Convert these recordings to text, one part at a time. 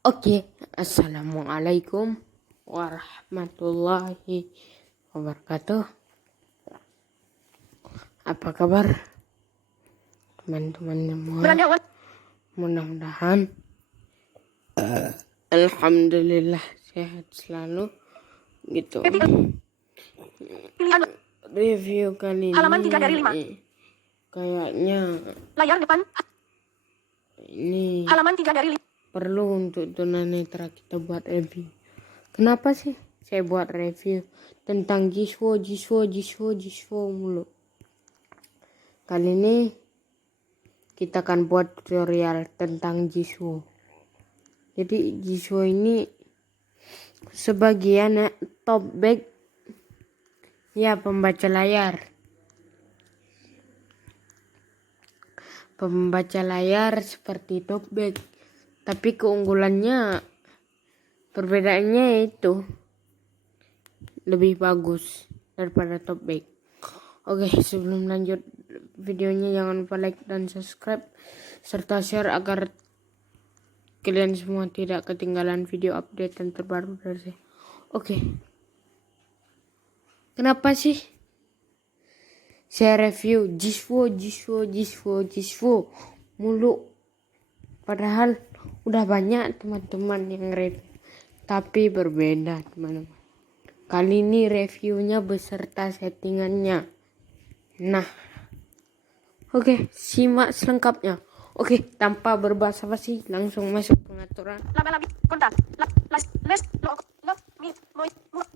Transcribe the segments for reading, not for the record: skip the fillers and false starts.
Oke, assalamualaikum warahmatullahi wabarakatuh. Apa kabar teman-teman semua? Mudah-mudahan alhamdulillah sehat selalu gitu. Review kali Halaman 3 dari 5. Kayaknya Layar depan. ini Halaman 3 dari 5. perlu untuk tunanetra kita buat review. Kenapa sih saya buat review tentang Jiswo mulu? Kali ini kita akan buat tutorial tentang Jiswo. Jadi Jiswo ini sebagian top back ya, pembaca layar seperti top back, tapi keunggulannya perbedaannya itu lebih bagus daripada top back. Oke, sebelum lanjut videonya jangan lupa like dan subscribe serta share agar kalian semua tidak ketinggalan video update yang terbaru dari saya. Oke. Kenapa sih saya review Jiswo mulu? Padahal udah banyak teman-teman yang review, tapi berbeda teman-teman. Kali ini reviewnya beserta settingannya. Nah, oke, simak selengkapnya. Oke, tanpa berbasa-basi langsung masuk pengaturan. Laba-labi, kontak, les, log, meet,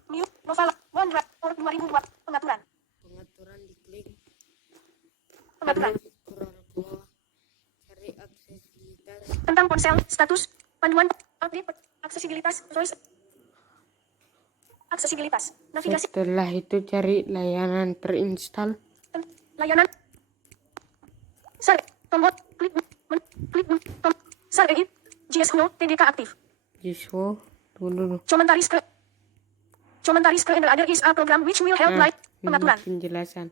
mute, novel, OneDrive, 2002, pengaturan. Pengaturan diklik. Pengaturan. Scroll ke bawah, cari aksesibilitas. Tentang ponsel, status, panduan, update, aksesibilitas, voice, aksesibilitas, navigasi, Setelah itu cari layanan terinstall. layanan, tombol, klik, edit, JSHO, TDK aktif. Jiswo, tunggu dulu. Comentaris ke and other is a program which will help light, Ini pengaturan. penjelasan.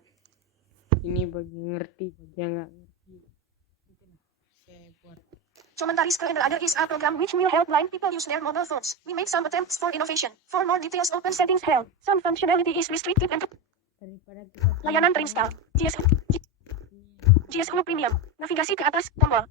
Ini bagi ngerti, bagi yang nggak ngerti. Saya buat. Comentaris ke and other is a program which will help blind people use their mobile phones. We make some attempts for innovation. For more details, open settings help. Some functionality is restricted and Daripada kita layanan terinstall. JSHO Premium. Navigasi ke atas, tombol.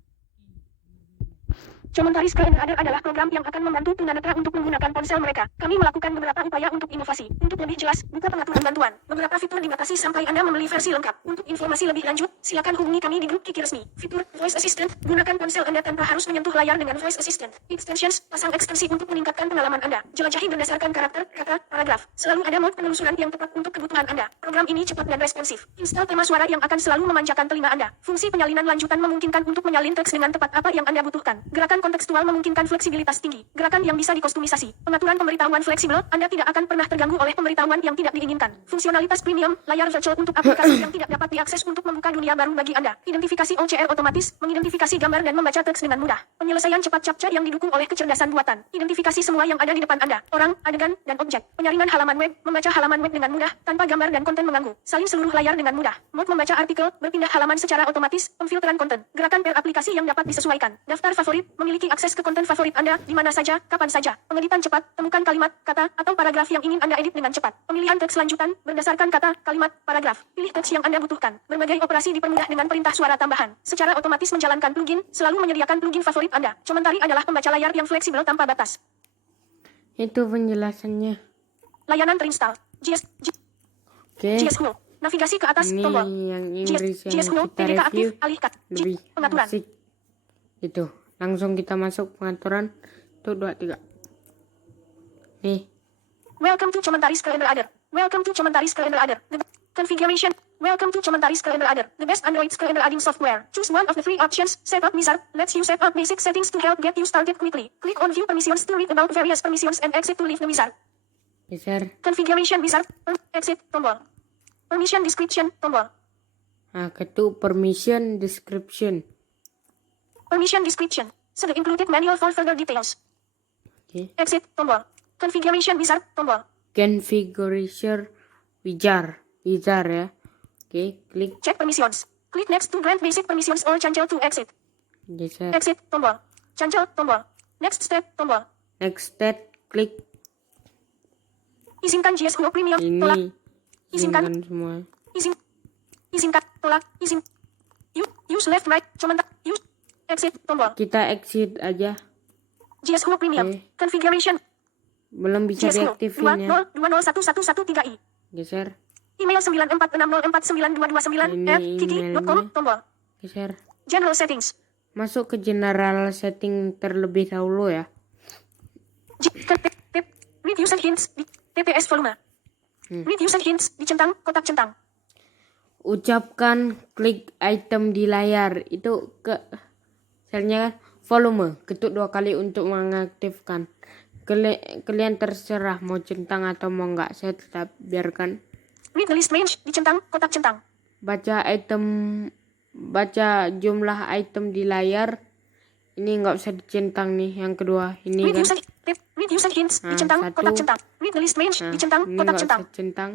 Comentaris ke and other adalah program yang akan membantu tunanetra untuk menggunakan ponsel mereka. Kami melakukan beberapa upaya untuk inovasi. Untuk lebih jelas, buka pengaturan bantuan. Beberapa fitur dibatasi sampai Anda membeli versi lengkap. Untuk informasi lebih lanjut, silakan hubungi kami di grup Kiki Resmi. Fitur Voice Assistant. Gunakan ponsel Anda tanpa harus menyentuh layar dengan Voice Assistant. Extensions. Pasang ekstensi untuk meningkatkan pengalaman Anda. Jelajahi berdasarkan karakter, kata, paragraf. Selalu ada mode penelusuran yang tepat untuk kebutuhan Anda. Program ini cepat dan responsif. Install tema suara yang akan selalu memanjakan telinga Anda. Fungsi penyalinan lanjutan memungkinkan untuk menyalin teks dengan tepat apa yang Anda butuhkan. Gerakan kontekstual memungkinkan fleksibilitas tinggi. Gerakan yang bisa dikostumisasi. Pengaturan pemberitahuan fleksibel. Anda tidak akan pernah terganggu oleh pemberitahuan yang tidak diinginkan. Fungsionalitas premium. Layar virtual untuk aplikasi yang tidak dapat diakses untuk membuka dunia baru bagi Anda. Identifikasi OCR otomatis. Mengidentifikasi gambar dan membaca teks dengan mudah. Penyelesaian cepat captcha yang didukung oleh kecerdasan buatan. Identifikasi semua yang ada di depan Anda. Orang, adegan, dan objek. Penyaringan halaman web. Membaca halaman web dengan mudah, tanpa gambar dan konten mengganggu. Salin seluruh layar dengan mudah. Mode membaca artikel. Berpindah halaman secara otomatis. Pemfilteran konten. Gerakan per aplikasi yang dapat disesuaikan. Daftar favorit. Memiliki akses ke konten favorit Anda, di mana saja, kapan saja. Pengeditan cepat. Temukan kalimat, kata, atau paragraf yang ingin Anda edit dengan cepat. Pemilihan teks lanjutan. Berdasarkan kata, kalimat, paragraf. Pilih teks yang Anda butuhkan. Berbagai operasi dipermudah dengan perintah suara tambahan. Secara otomatis menjalankan plugin. Selalu menyediakan plugin favorit Anda. Comentari adalah pembaca layar yang fleksibel tanpa batas. itu penjelasannya. Layanan terinstall. Oke. JSHO. Navigasi ke atas, Ini tombol. yang Inggris yang JSHO, kita TDK aktif, review alihkan. lebih Pengaturan. asik. Itu langsung kita masuk pengaturan. Tuh 2, 3. Nih. Welcome to Comentaris Calendar Other. Welcome to Comentaris Calendar Other. The configuration. Welcome to Comentaris Calendar Other. The best Android calendar adding software. Choose one of the 3 options. Setup Wizard lets you set up basic settings to help get you started quickly. Click on View Permissions to read about various permissions and exit to leave the wizard. Geser. Configuration Wizard. Exit. Tombol. Permission Description. Tombol. Nah, ketuk permission description. Permission Description. Set the included manual for further details. Oke. Exit. Tombol. Configuration Wizard. Tombol. Configuration wizard ya. Oke, klik. Check permissions. Click next to grant basic permissions or cancel to exit. Geser. Exit. Tombol. Cancel. Tombol. Next step, tombol. Next step, klik Izinkan JS Home Premium, tolak. ini. Izinkan. Izinkan semua. Izinkan, tolak, use left right, command, use, exit, tombol. Kita exit aja. JS Home Premium, Oke. configuration, Belum bisa JS Home, diaktifin ya. 202011113i. Geser. Email 946049229, kiki.com, tombol. Geser. General settings. Masuk ke general setting terlebih dahulu ya. Read user hints, TTS volume. Read user hints, dicentang, kotak centang. Ucapkan klik item di layar. Itu ke misalnya volume. Ketuk 2 kali untuk mengaktifkan. Kalian terserah mau centang atau mau enggak. Saya tetap biarkan. Read the list range, dicentang, kotak centang. Baca jumlah item di layar. Ini nggak usah dicentang nih. Yang kedua ini Read kan. user hints, Nah, dicentang, satu. kotak centang. Read the list range, Nah, dicentang, ini kotak nggak centang. usah centang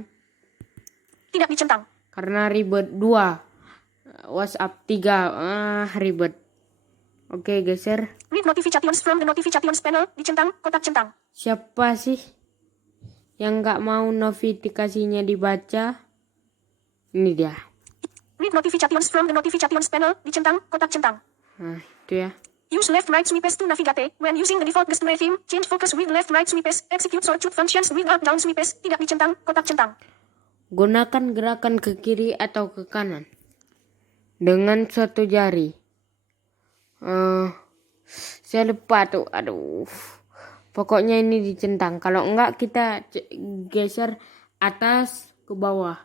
Tidak dicentang. karena ribet. 2 WhatsApp 3 ribet. Oke, geser. Read notifications from the notifications panel, dicentang, kotak centang. Siapa sih yang nggak mau notifikasinya dibaca? Ini dia. Read notifications from the notifications panel, dicentang, kotak centang. Nah, itu ya. Use left right swipes to navigate. When using the default gesture theme, change focus with left right swipes. Execute shortcut functions with up down swipes. Tidak dicentang, kotak centang. Gunakan gerakan ke kiri atau ke kanan dengan suatu jari. Saya lupa tuh. Aduh. Pokoknya ini dicentang. Kalau enggak kita geser atas ke bawah.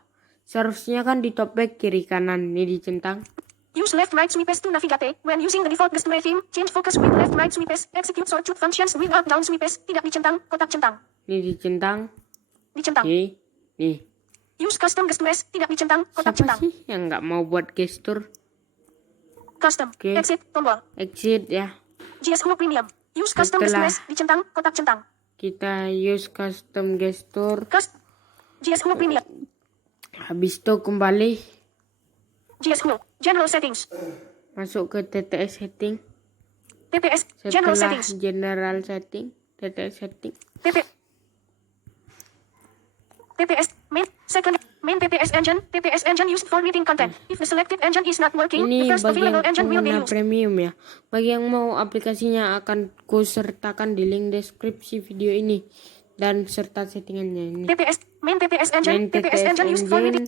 Seharusnya kan di topik kiri kanan. Ini dicentang. Use left right swipes to navigate. When using the default gesture theme, change focus with left right swipes. Execute shortcut functions with up down swipes. Tidak dicentang, kotak centang. Ini dicentang. Dicentang. Nih. Use custom gestures. Tidak dicentang, kotak Siapa centang. sih yang nggak mau buat gestur? Custom. Oke. Exit, tombol. Exit ya. JS Home Premium. Use custom Setelah- gestures. Dicentang, kotak centang. Kita use custom gestur. JS Home Premium. Habis itu kembali JS Home. General settings. masuk ke TTS setting. TTS. General Setelah settings. general setting, TTS setting. TTS. Main TTS engine used for reading content. If the selected engine is not working, the Ini first bagi yang available engine will be pengguna used. premium ya. Bagi yang mau aplikasinya akan ku sertakan di link deskripsi video ini dan serta settingannya ini. TTS. Main TTS engine. Main TTS engine used for reading.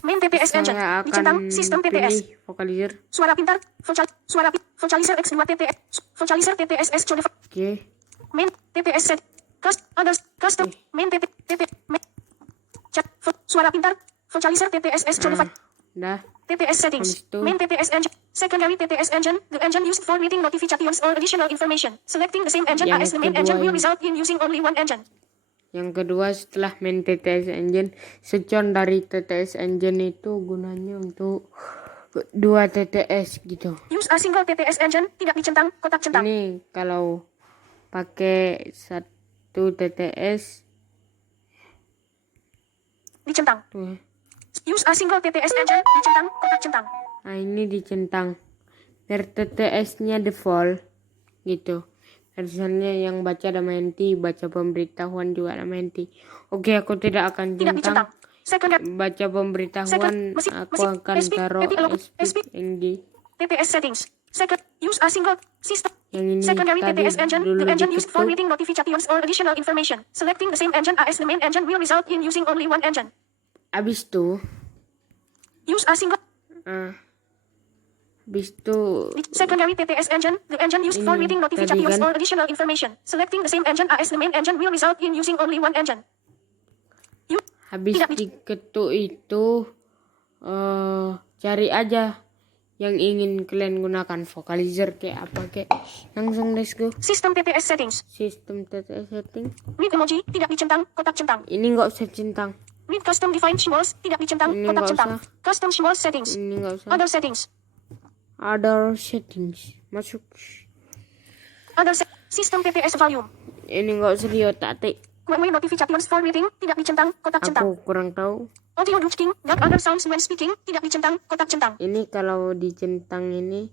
Main TTS engine. Saya Dicentang. akan Sistem TTS. pilih vocalizer. Suara pintar. Vocalizer X2 TTS. Vocalizer TTS Code. Oke. Main TTS set. Custom. Main chat. Suara pintar. Vocalizer TTS Code. Dah. TTS settings. Habis itu. Main TTS engine. Secondary TTS engine. The engine used for reading notifications or additional information. Selecting the same engine Yang as the main kedua engine will ini. result in using only one engine. Yang kedua setelah main TTS engine, secon dari TTS engine itu gunanya untuk 2 TTS gitu. Use a single TTS engine. Tidak dicentang, kotak centang. Ini kalau pakai 1 TTS Dicentang. tuh. Use a single TTS engine. Dicentang, kotak centang. Nah, ini dicentang. Biar TTS-nya default gitu. Misalnya yang baca nama enti, baca pemberitahuan juga nama enti. Oke, aku tidak akan Tidak dicentang. centang. Secondary Baca pemberitahuan aku akan taruh speed NG. TTS settings. Use a single system. Yang ini Secondary tadi TTS engine. dulu The engine used for diketuk. reading notifications or additional information. Selecting the same engine as the main engine will result in using only one engine. Abis itu, Use a single secondary TTS engine. The engine used for Ini reading tadi notifications kan. or additional information. Selecting the same engine as the main engine will result in using only one engine. habis Tidak diketuk itu cari aja yang ingin kalian gunakan, vocalizer kayak apa kayak. Langsung let's go. System TTS settings. Sistem TTS setting. Read emoji. Tidak dicentang, kotak centang. Ini nggak usah centang. Read custom defined symbols. Tidak dicentang, Ini kotak nggak centang. usah. Custom symbols settings. Ini nggak usah. Other settings. Other settings. Masuk. System TTS volume. Ini nggak usah diotak-atik. One-way notifications for reading. Tidak dicentang, kotak centang. Aku kurang tahu. Audio ducting. Not other sounds when speaking. Tidak dicentang, kotak centang. Ini kalau dicentang ini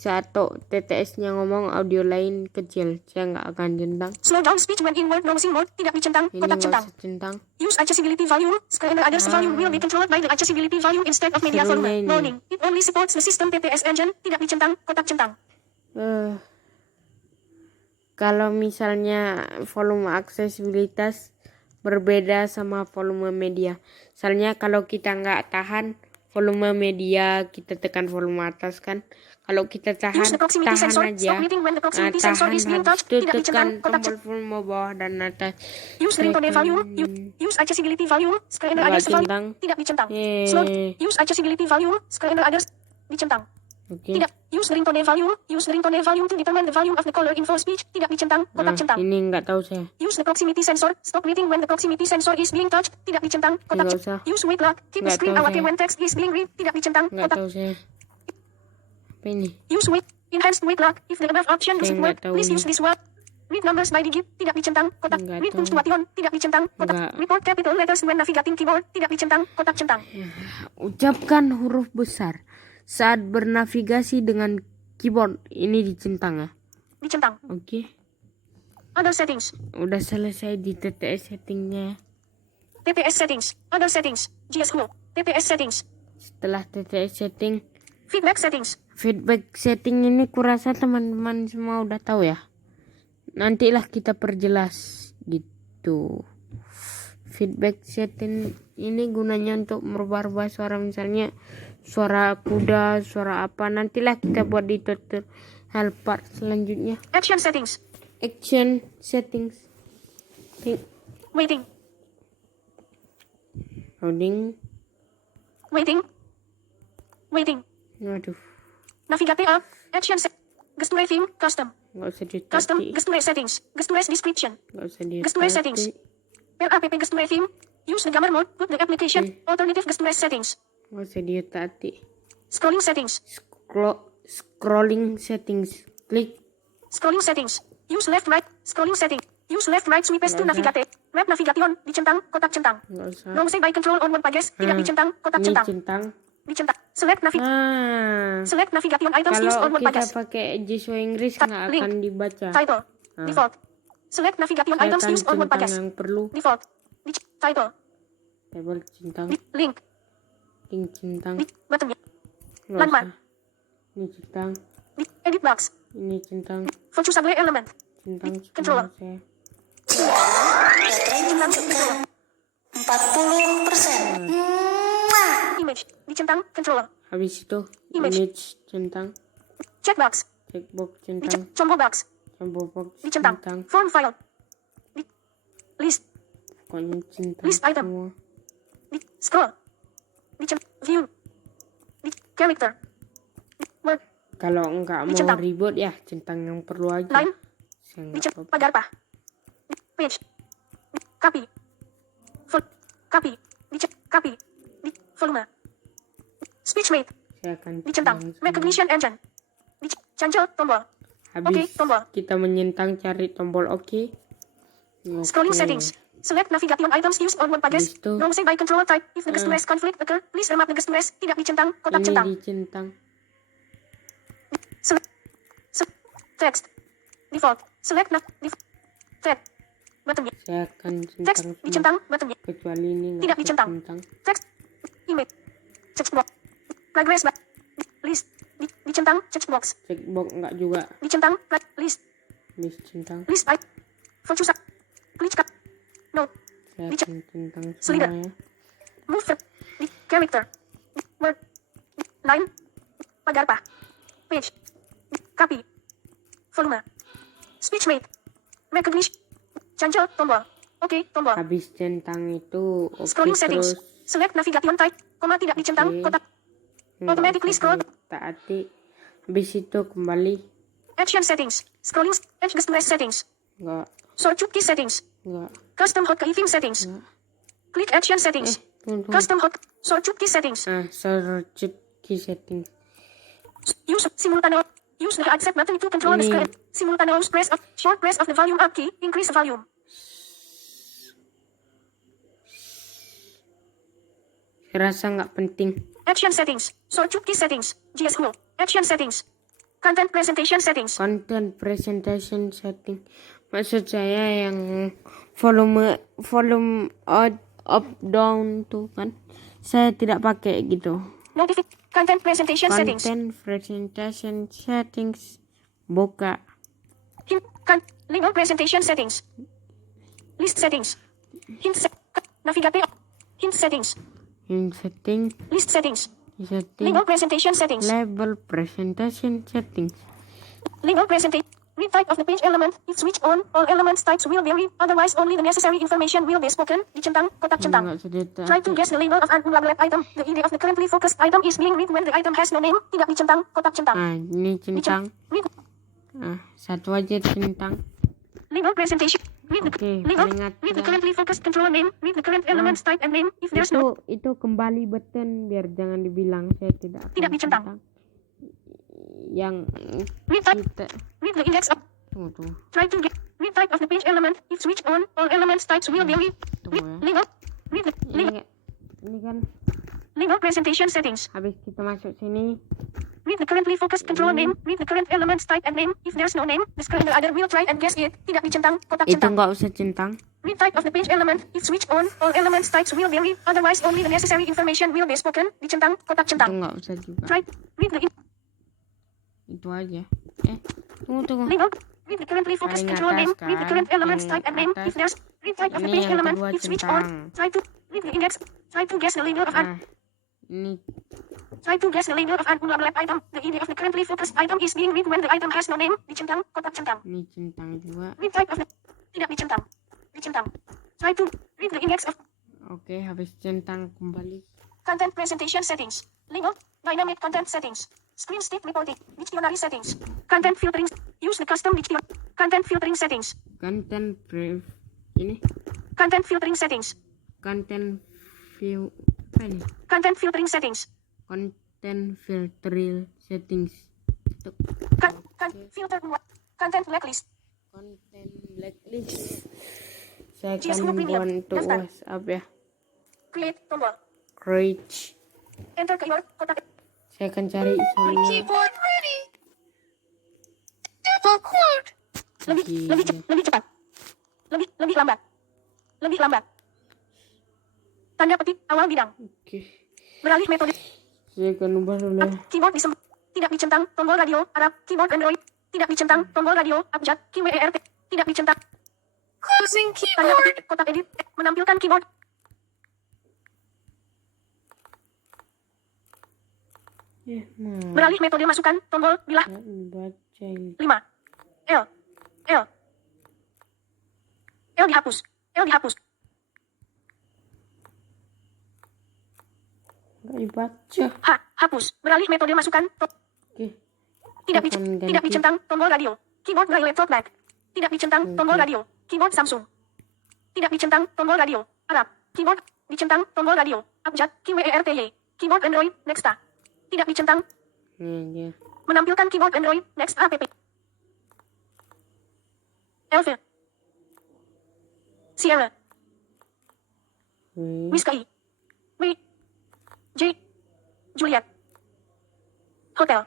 Saat TTS-nya ngomong audio lain kecil, saya nggak akan centang. Slow down speech when in word browsing mode. Tidak dicentang. Ini Kotak nggak centang. usah centang. Use accessibility volume. Screen others volume will be controlled by the accessibility volume instead of media Serunya volume. ini. Warning. It only supports the system TTS engine. Tidak dicentang. Kotak centang. Kalau misalnya volume aksesibilitas berbeda sama volume media. Misalnya kalau kita nggak tahan volume media, kita tekan volume atas kan. Kalau kita Use the proximity tahan sensor. aja. Stop meeting when the proximity Tahan sensor is being habis touched. itu Tidak dicentang. tekan Kotak tombol centang. volume bawah dan atas. Use ringtone Tekan. volume. Use accessibility volume. Screen Nggak others volume. centang. Tidak dicentang. Yeay. Slow. Use accessibility volume. Screen others. Dicentang. Oke. Tidak. Use ringtone volume. Use ringtone volume to determine the volume of the caller info speech. Tidak dicentang. Kotak centang. Ini nggak tahu saya. Use the proximity sensor. Stop reading when the proximity sensor is being touched. Tidak dicentang. Kotak Nggak centang. usah. Use wait lock. Keep the Nggak screen tahu awake saya. when text is being read. Tidak dicentang. Nggak Kotak. tahu saya. Apa ini? Use wait. Enhanced wait lock. If the above option Saya doesn't nggak work, tahu please ini. use this word. Read numbers by digit. Tidak dicentang. Kotak. Nggak Read tahu. punctuation. Tidak dicentang. Kotak. Nggak. Report capital letters when navigating keyboard. Tidak dicentang. Kotak centang. Ucapkan huruf besar saat bernavigasi dengan keyboard. Ini dicentang ya. Dicentang. Oke. Other settings. Udah selesai di TTS settingnya. TTS settings. Other settings. GSU. TTS settings. Setelah TTS setting, Feedback settings. feedback setting ini kurasa teman-teman semua udah tahu ya. Nantilah kita perjelas gitu. Feedback setting ini gunanya untuk merubah-rubah suara, misalnya suara kuda, suara apa. Nantilah kita buat di tutorial part selanjutnya. Action settings. Action settings. Waiting. Loading. Waiting. Waiting. Waduh, Navigate up. Action set. Gesture theme. Custom. nggak usah Custom. ditati. Gesture settings. Gesture description. Nggak usah Gesture settings. ditati. Per app gesture theme. Use the gamma mode. Put the application. Alternative gesture settings. Nggak usah ditati. Scrolling settings. Scrolling settings. Klik. Scrolling settings. Use left right. Scrolling setting. Use left right sweepers to Nggak usah. navigate. Web navigation. Dicentang. Kotak centang. Nggak usah. Long say by control on web pages. Tidak dicentang. Kotak Ini centang. centang. Dicentang. Select Select navigation items used Kalau on web kita pages. pakai JSO Inggris Tab, nggak link. akan dibaca. Title. Default. Select navigation Saya items akan used on web centang pages. yang perlu. Default. Title. Label centang. Link. Link centang. Button. Nggak Landmark. usah. Ini centang. Edit box. Ini centang. For choosable element. Centang Controller. semua saya. Baterai menunjukkan 40%. Image. Dicentang. Controller. Habis itu Image. image centang. Checkbox. Checkbox centang. Combo box. Combo box Dicentang. centang. Form file. List. Pokoknya centang List item. semua. Scroll. View. Character. Word. Kalau nggak mau Dicentang. ribut ya centang yang perlu aja. Line. Saya nggak apa-apa. Pagar apa? Page. Copy. Copy. Copy. Volume. Speech rate. Saya akan Dicentang. semua. Recognition engine. Cancel tombol. Habis Oke, tombol. kita menyentang cari tombol oke. Scrolling Oke. settings. Select navigation items used on web pages. Habis itu. Don't say by control type. If the gesture conflict occur, please remap the gesture. Tidak dicentang. Kotak Ini centang. dicentang. Select. Text. Default. Select text. Button. Saya akan Text. centang semua. Dicentang. Button. Kecuali ini nggak Tidak saya dicentang. centang. Text. Image. Checkbox. Progress bar. List. Dicentang. Checkbox. Checkbox nggak juga. Dicentang. List. List centang. List item. For choose. Klik. Note. Saya akan centang Slider. semua ya. Move. Character. Word. Line. Pagar apa? Page. Copy. Volume. Speech rate. Recognition. Cancel tombol. Oke, tombol. Habis centang itu oke Scrolling settings. terus. Select navigation type. Koma tidak dicentang. Oke. Kotak. Nggak Automatically usah scroll. taati. Habis itu kembali. Action settings. Scrolling. Edge gesture settings. Nggak. Shortcut key settings. Nggak. Custom hotkey theme settings. Nggak. Click action settings. Tunggu. Custom hot. Shortcut key settings. Shortcut key setting. Use simultaneous. Use the accept button to control the Ini. screen. Simultaneous press of short press of the volume up key. Increase the volume. Saya rasa nggak penting. Action settings. Shortcut key settings. GSU. Action settings. Content presentation settings. Content presentation setting. Maksud saya yang volume up down tuh kan. Saya tidak pakai gitu. Content presentation settings. Content presentation settings. Buka. Link presentation settings. List settings. Navigate. Hint settings. In setting. List settings. Setting. Link presentation settings. Label presentation settings. Link presentation. Read type of the page element. If switch on, all elements types will vary. Otherwise, only the necessary information will be spoken. Dicentang, kotak centang. Enggak sedeta. Try to guess the label of an unlabeled item. The idea of the currently focused item is being read when the item has no name. Tidak dicentang, kotak centang. Ini centang. Read. Satu aja centang. Label presentation. Read the Oke, label. ingat Read the ya. currently focused controller name. Read the current elements type and name. If there's no. Itu kembali button biar jangan dibilang saya tidak akan Tidak dicentang. Yang Read type. kita Read the index of. tunggu. Try to get. Read type of the page element. If switch on, all elements types will vary. Tunggu ya. Label. Read the Ini kan label presentation settings. habis kita masuk sini. Read the currently focused controller name. Read the current elements type and name. If there's no name, the other will try and guess it. Tidak dicentang, kotak Itu centang. nggak usah centang. Read type of the page element. If switch on, all elements types will vary. Otherwise, only the necessary information will be spoken. Dicentang, kotak Itu centang. nggak usah juga. Try. Read the Itu aja. Tunggu. label. Read the currently focused Paling controller name. atas Read the kan, current elements yang type and name. atas. If there's read type of the Ini page yang element. kedua If switch centang. on, try to read the index. Try to guess the label of an. Ini Try to guess the label of an unlabeled item. The idea of the currently focused item is being read when the item has no name. Dicentang, kotak centang. ini centang juga. Read type of the. Tidak dicentang. Dicentang. Try to read the index of Oke, habis centang kembali. content presentation settings. Label. Dynamic content settings. Screen state reporting. Dictionary settings. Content filtering. Use the custom dictionary. Content filtering settings. Content brief. Ini Content filtering settings. content view apa ini? Content filtering settings. Content filter settings. Itu Filter. Content blacklist. content blacklist. Saya GS akan Premium. bantu Daftar. WhatsApp ya. Create tombol. Create. Enter keyword kotak. Saya akan cari semua. Keyboard ready. Double quote. Lebih cepat. Lebih lambat. Lebih lambat. Tanda petik awal bidang. Oke. Beralih metode. Saya akan ubah dulu ya. Keyboard tidak dicentang. Tombol radio Arab. Keyboard Android. Tidak dicentang. Tombol radio abjad. QWERT. Tidak dicentang. Closing Tanda keyboard. petik kotak edit. Menampilkan keyboard. Beralih metode masukkan. Tombol bilah. Baca ini. 5. L dihapus. L dihapus. Nggak dibaca. Hapus. Beralih metode masukkan. Oke. Tidak Akan ganti. tidak dicentang. Tombol radio. Keyboard braille laptop Mac. Tidak dicentang. Tombol radio. Keyboard Samsung. Tidak dicentang. Tombol radio. Arab. Keyboard dicentang. Tombol radio. Abjad. QWERTY. Keyboard Android. Nexta. Tidak dicentang. Ini dia. Menampilkan keyboard Android. Next app. Elfil. Sierra. Whiskey. W. J. Juliet. Hotel.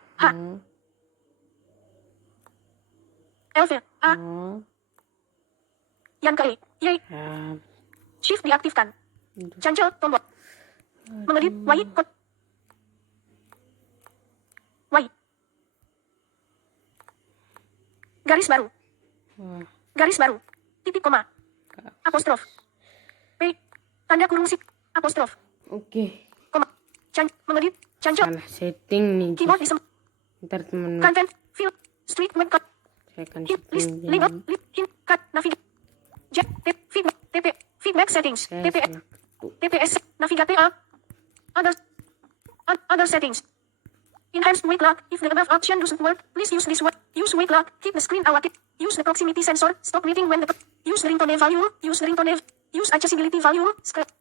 Elfil. A. Yang kali. Y. Shift diaktifkan. Cancel tombol. Mengedit. Y. Kod. Y. Garis baru. Garis baru. Titik koma. Apostrof. P. Tanda kurung sip. Apostrof. Oke. Koma. Mengedit. Cancel. Salah setting nih. Keyboard disem. Ntar temen Content. Field. Street web cut. saya akan Hint. List. setting Label. jadi. List. Hint. Cut. Navigate. Jet. Feedback. TP. Feedback settings. Saya TPS. select. TPS. Navigate A. Other settings. Enhanced wake lock. If the above option doesn't work, please use this one. Use wake lock. Keep the screen awake. Use the proximity sensor. Stop reading when the. Use the ringtone volume. Use the ringtone. Use accessibility volume.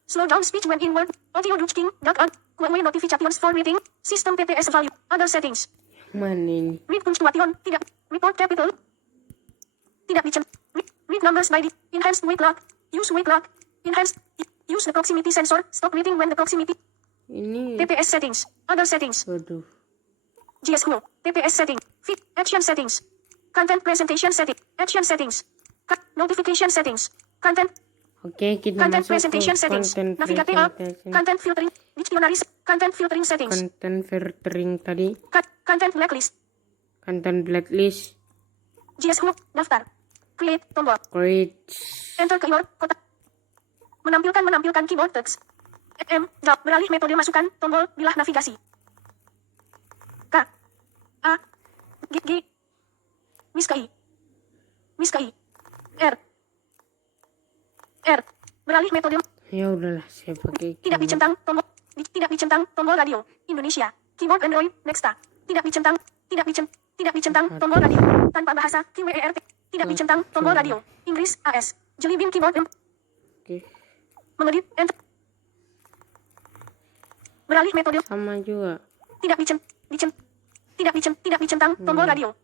Slow down speech when in word. Audio ducking. Duck on. Quickly notifications for reading. System TPS volume. Other settings. Mana ini? Read punctuation. Tidak. Report capital. Tidak dicent. Read numbers by the. Enhanced wake lock. Use wake lock. Enhanced. Use the proximity sensor. Stop reading when the proximity. Ini. TPS settings. Other settings. Waduh. GS Hulu. TPS setting. Feed. Action settings. Content presentation setting. Action settings. Notification settings. Content. Oke, kita Content masuk ke presentation settings. content Navigate up. presentation. Content filtering. Dictionary. Content filtering settings. Content filtering tadi. Content blacklist. Content blacklist. GS Hulu. Daftar. Create. Tombol. Create. Enter keyword. Kotak. Menampilkan keyboard text. Beralih metode masukkan. Tombol. Bilah navigasi. K. A. G. Miskai. R. Beralih metode. Ya udahlah, saya pakai Tidak dicentang tombol. Tidak dicentang tombol radio. Indonesia. Keyboard Android. Nexta. Tidak dicentang tombol radio. Tanpa bahasa. QWERT. Tidak dicentang tombol radio. Inggris. AS. Jelly Bean keyboard. Oke, Mengedit. Enter. Beralih metode. sama juga. Tidak dicentang tombol radio.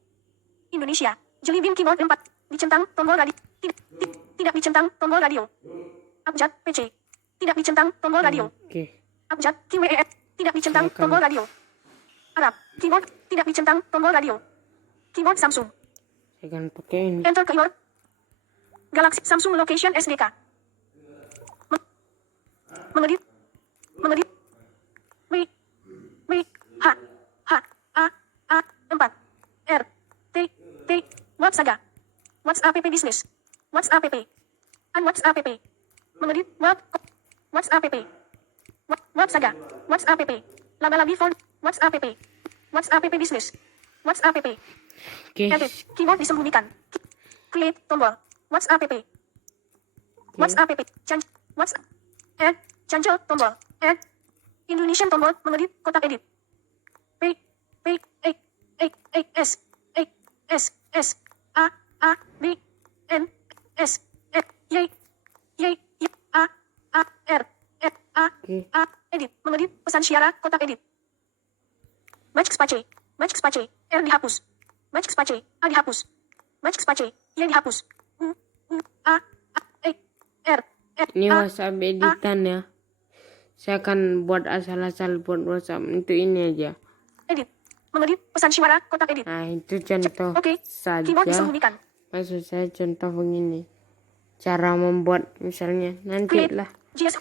Indonesia. Jelly Bean keyboard 4. Dicentang tombol radio. Tidak dicentang tombol radio. Abjad PC. Tidak dicentang tombol radio. Oke, Abjad QWER. Tidak dicentang tombol radio. Arab. Keyboard. Tidak dicentang tombol radio. Keyboard Samsung. saya akan pakai ini. Enter keyword. Galaxy Samsung Location SDK. Mengedit. W. H. A. 4. R. T. WhatsApp. WhatsApp Business. WhatsApp. WhatsApp. Mengedit. WhatsApp. WhatsApp. WhatsApp. Laba-labi phone. WhatsApp. WhatsApp Business. WhatsApp. Oke, Edit. Keyboard disembunyikan. Create tombol. WhatsApp. WhatsApp. WhatsApp. Add. Cancel tombol. Add. Indonesian tombol. Mengedit. Kotak edit. S. A. B. N. S. Y. A. R. A. Edit. Mengedit. Pesan syarat. Kotak edit. Match space. R dihapus. Match space. A dihapus. Match space. Y dihapus. R. ini WhatsApp editan ya. Saya akan buat asal-asal buat WhatsApp untuk ini aja. Edit. Mengedit. Pesan suara. Kotak edit. Nah, itu contoh Oke. saja. Keyboard disembunyikan. Maksud saya contoh begini. Cara membuat misalnya nanti Create. lah. GS.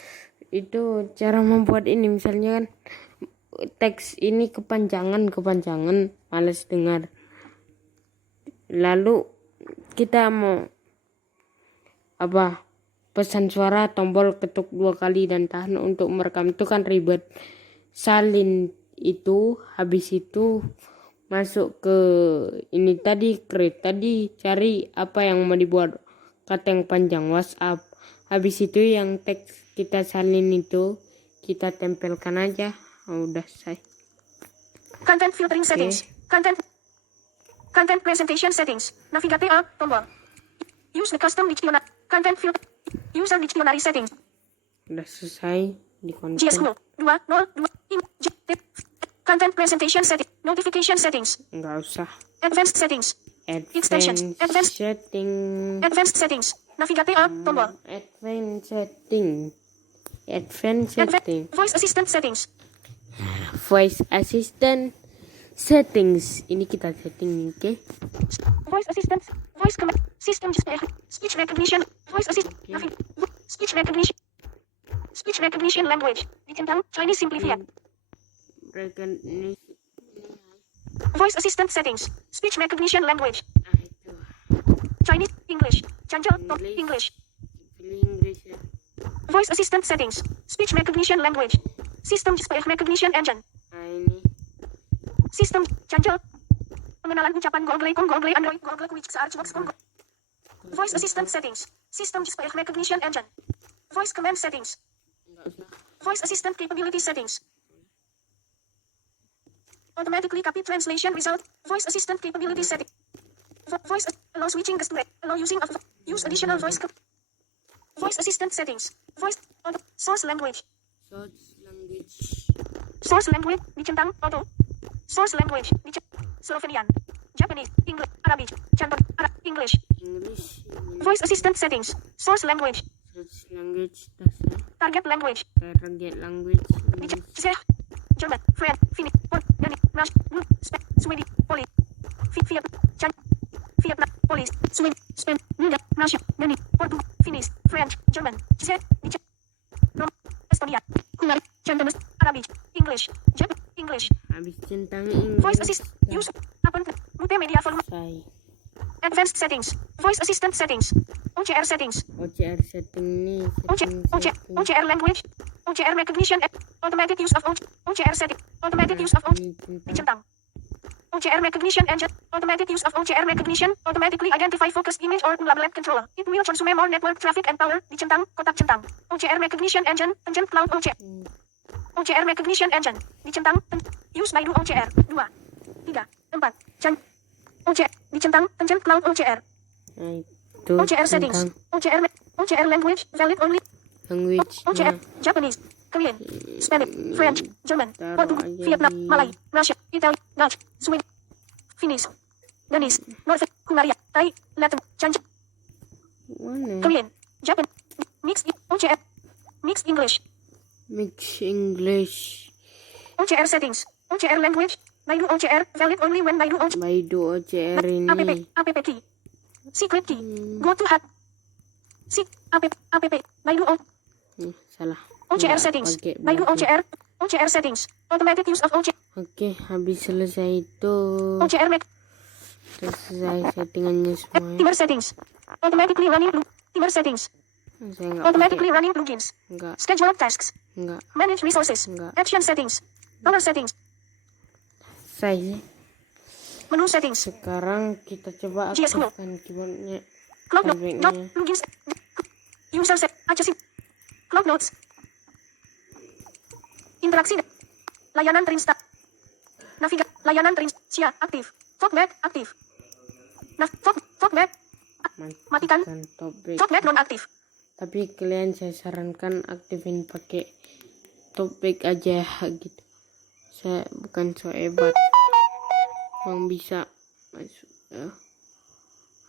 Itu cara membuat ini misalnya kan teks ini kepanjangan males dengar. Lalu kita mau pesan suara, tombol ketuk 2 kali dan tahan untuk merekam, itu kan ribet. Salin itu, habis itu masuk ke ini tadi, create tadi, cari apa yang mau dibuat, kata yang panjang WhatsApp. Habis itu yang teks kita salin itu kita tempelkan aja. Udah selesai. Content filtering settings. Content presentation settings. Navigate up tombol. Use the custom dictionary. Content filter. User dictionary settings. Udah selesai di konten. GS 202. Content presentation settings. Notification settings. Enggak usah. Advanced settings. Extensions. Advanced setting. Advanced settings. Navigate up tombol. Advanced setting. Advanced setting. Voice assistant settings. Voice assistant settings. Ini kita setting, oke? Voice assistant. Voice command. System display. Speech recognition. Voice assistant. Speech recognition. Speech recognition language. Dicentang Chinese simplified. Recognition. Voice assistant settings. Speech recognition language. Itu. Chinese, English. Cancel, English. Pilih Inggris ya. Voice assistant settings. Speech recognition language. System display recognition engine. Nah ini. System, cancel. Pengenalan ucapan Google Android, Google Quick Search Box. Voice assistant settings. System display recognition engine. Voice command settings. Voice assistant capability settings. Automatically copy translation result. Voice assistant capability setting. Voice allow switching gesture. Allow using of use additional voice. Voice assistant settings. Voice source language. Source language dicentang auto. Source language Slovenian, Japanese, English, Arabic, Canton, Arab, English. Voice assistant settings. Source language. Source language. Target language. Target language. German, French, Finnish, Danish, Russian, Spanish. Sweden, Police, Vietnam, Police, Sweden, Spain, Niger, Russia, Danish, Portugal, Finnish, French, German, Czech, Rome, Estonia, Hungary, Cantonese, Arabic, English, Japanese, English. Habis centang Inggris. Voice assist, use, multimedia volume, Selesai. advanced settings, voice assistant settings, OCR settings, OCR setting nih. Setting. OCR language, OCR recognition, automatic use of OCR setting, automatic use of Ini centang. dicentang. OCR recognition engine, automatic use of OCR recognition, automatically identify focused image or labeled controller. It will consume more network traffic and power. Dicentang, kotak centang. OCR recognition engine, engine cloud OCR recognition engine, dicentang, use by do OCR, 2, 3, 4, OCR, dicentang, engine cloud OCR. Nah, itu OCR settings, centang OCR language, valid only, language. OCR, Nah, Japanese, Korean, Spanish, French, German, Taruh Portugal, aja Vietnam, di- Malay, Russia, Italy, Dutch, Sweden, Finnish, Danish, Norway, Hungaria, Thai, Latin, Chinese, mana? Korean, Japan, mixed OCR, mixed English, Mix English. OCR settings, OCR language, Baidu OCR, valid only when Baidu OCR, Baidu OCR ini. app key, secret key, go to hub, app, Baidu Salah. OCR Nggak settings, pakai Baidu belakang. OCR settings, automatic use of OCR, Oke, habis selesai itu. OCR Selesai settingannya semua. timer settings, automatically running timer settings, Saya nggak automatically pakai. running plugins, Nggak. schedule tasks, Enggak. manage resources, Enggak. action settings, color settings, Saya menu settings, sekarang kita coba GS Go. aktifkan keyboardnya. cloud note, Tampaknya. plugins, user set, adjusting, cloud notes, interaksi, layanan terinstall, layanan terinstall, aktif, talkback, aktif, talkback, matikan, Talkback. talkback non aktif, Tapi kalian saya sarankan aktifin pakai talkback aja gitu. Saya bukan so hebat yang bisa masuk.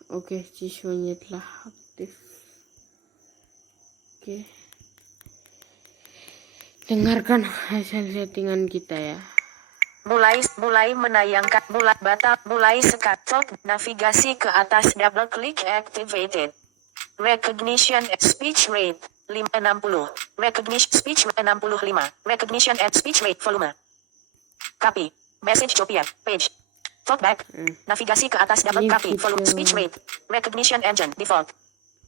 Oke, siswanya telah aktif. Oke. Dengarkan hasil settingan kita ya. mulai menayangkan mulai scatot navigasi ke atas double click activated recognition at speech rate 560 recognition speech 65 recognition at speech rate volume copy message Jopia page talkback navigasi ke atas double Ini copy volume fitur. speech rate recognition engine default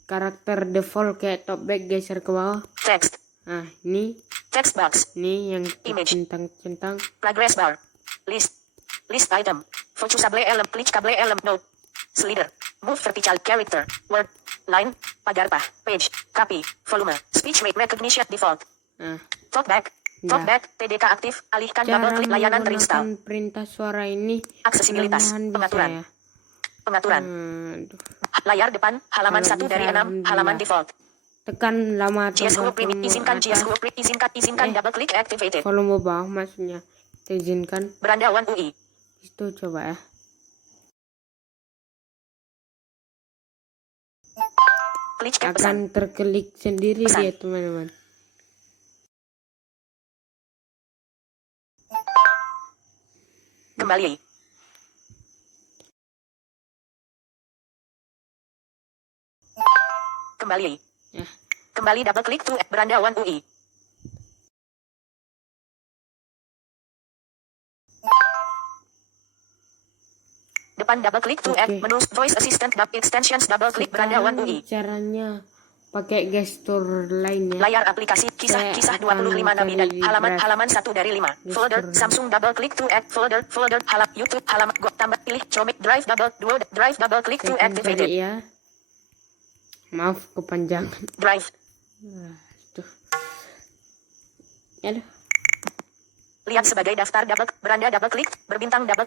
Karakter default kayak talkback geser ke bawah. text Nah, ini text box yang Image. centang-centang. progress bar list item focusable element klik kable element note slider move vertical character word line pagar page copy volume speech rate recognition default Nah, talkback TDK aktif alihkan cara double klik layanan menggunakan terinstall perintah suara ini aksesibilitas kelemahan di pengaturan saya. pengaturan Aduh. layar depan halaman Kalau 1 dari bisa, 6 halaman alhamdulillah. default Tekan lama atau GS Group volume izinkan GS atas. Group izinkan double klik activated Volume bawah maksudnya. Izinkan. beranda One UI Itu coba ya. klik ke pesan Akan terklik sendiri Pesan. dia teman-teman. kembali Ya. Kembali double klik to beranda One UI. Depan double klik to add Oke. menu voice assistant extensions double klik beranda One UI. Caranya pakai gestur lainnya. Layar aplikasi kisah 25 Nabi dan halaman 1 dari 5. Folder Samsung double klik to add folder YouTube halaman go tambah pilih Comic Drive double klik to Saya akan activated. cari ya. Maaf kepanjangan. Drive Tuh. Aduh. lihat sebagai daftar beranda double klik berbintang double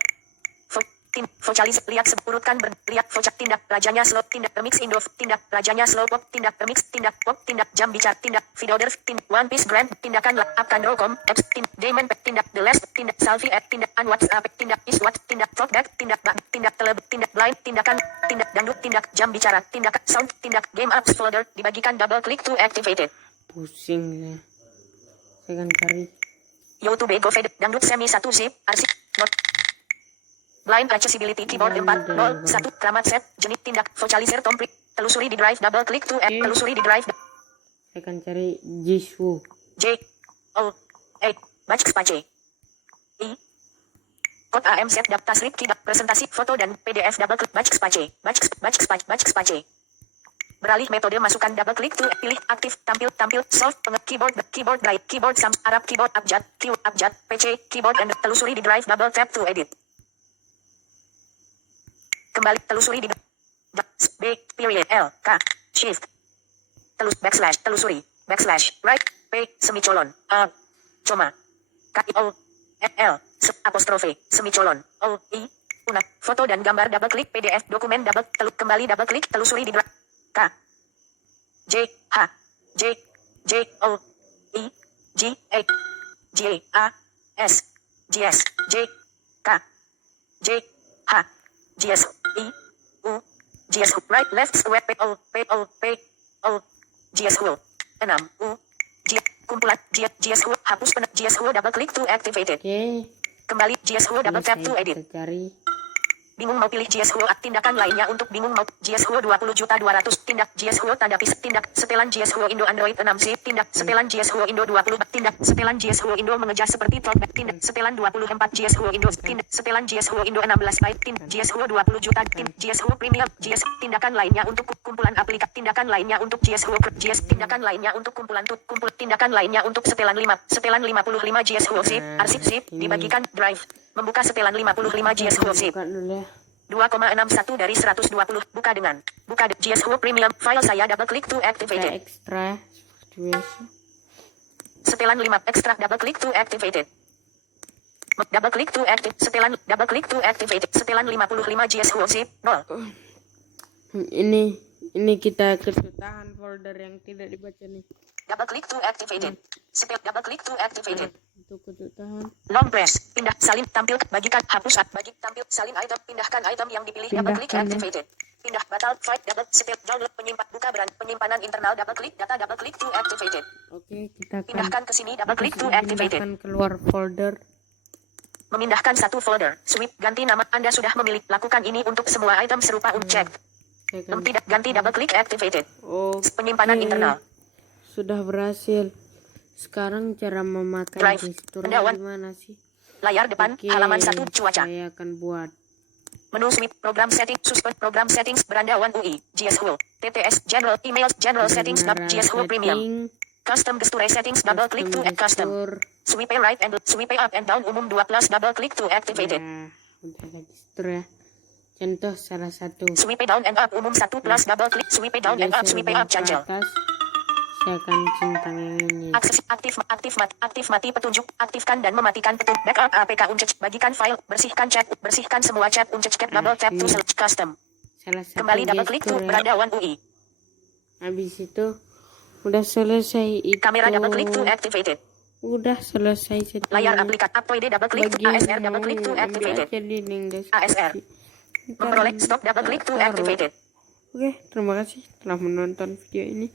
vocalis lihat urutkan lihat vocal tindak rajanya slow tindak remix indo tindak rajanya slow pop tindak remix tindak pop tindak jam bicara tindak videoder tindak One Piece Grand tindakan apkan.com apps Damon tindak the last tindak selfie app tindak WhatsApp tindak is what tindak talkback tindak tindak tindak blind tindakan tindak dangdut tindak jam bicara tindak sound tindak game apps folder dibagikan double click to activated. Pusing saya akan cari. YouTube GoFed dangdut semi 1 zip arsip not Blind accessibility keyboard 4, 0, 1, kramat set, jenis tindak, vocalizer tomprik, telusuri di drive, double click to add, telusuri di drive, Saya akan cari Jisoo. J, O, 8, baca space, I, kod AM set, tasrif, tidak, presentasi, foto dan PDF, double click, baca space, beralih metode masukkan double click to pilih aktif tampil soft keyboard drive keyboard sam Arab keyboard abjad PC keyboard and telusuri di drive double tap to edit. Kembali telusuri di B period L K shift telusuri right P semicolon A coma K O L apostrofe semicolon O I una foto dan gambar double klik PDF dokumen kembali double klik telusuri di K J H J O I G A J A S G S J K J H G S I U G S U right left square P O G S U 6 U G kumpulan G S U hapus G S U double click to activate it. Oke. Kembali G S U double tap to edit. Cari. Bingung mau pilih GSU tindakan lainnya untuk bingung mau GSU 20.200 tindak GSU tanda pisah tindak setelan GSU Indo Android 6 tindak setelan GSU Indo 20 tindak setelan GSU Indo mengejar seperti talkback tindak setelan 24 GSU Indo tindak setelan GSU Indo 16 byte tindak GSU 20 juta GSU premium GSU tindakan lainnya untuk kumpulan aplikasi tindakan lainnya untuk GSU tindakan lainnya untuk kumpulan tindakan lainnya untuk setelan 55 GSU zip arsip zip dibagikan drive membuka setelan 55 GSU zip 2,61 dari 120 buka GSU premium file saya double click to activate it. Extra Setelan 5 extra double click to activate it. Double click to active setelan double click to activate it. Setelan 55 GSU zip 0. Ini kita kesusahan folder yang tidak dibaca nih. Double click to activate it. Double click to activate it. Itu kesusahan. Long press, pindah salin tampil bagikan hapus bagi tampil salin item pindahkan item yang dipilih double click activated. Pindah batal file double step download buka penyimpanan internal double click data double click to activated. Oke, kita akan pindahkan ke sini double click to activated. Pindahkan keluar folder. Memindahkan satu folder. Sweep ganti nama Anda sudah memilih. Lakukan ini untuk semua item serupa unchecked. Tidak ganti double click activated. Penyimpanan internal. Sudah berhasil. Sekarang cara memakai gestur gimana sih? Layar depan, halaman 1 cuaca. Saya akan buat. Menu sweep, program setting, suspend program settings, berandawan UI, GSU, TTS, general, email, general settings, GSU premium. Custom gesture settings, double click to add custom. Sweep right and sweep up and down umum 2 plus double click to activate it. Udah ada gestur ya. Contoh salah satu. Sweep down and up umum 1 plus double click, sweep down and up, sweep up cancel. Saya akan centang yang ini. Aktif mati petunjuk, aktifkan dan mematikan petunjuk. Backup APK uncek, bagikan file, bersihkan semua chat uncek double tap to select custom. Kembali double klik to berandawan UI. Habis itu udah selesai itu. Kamera double klik to activated. Udah selesai. Layar aplikasi Aptoide double klik to ASR double klik to activated. ASR. Memperoleh stop double klik to activated. Oke, terima kasih telah menonton video ini.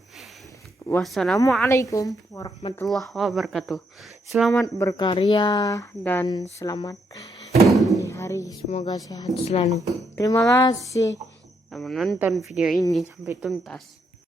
Wassalamualaikum warahmatullahi wabarakatuh. Selamat berkarya dan selamat hari. Semoga sehat selalu. Terima kasih telah menonton video ini sampai tuntas.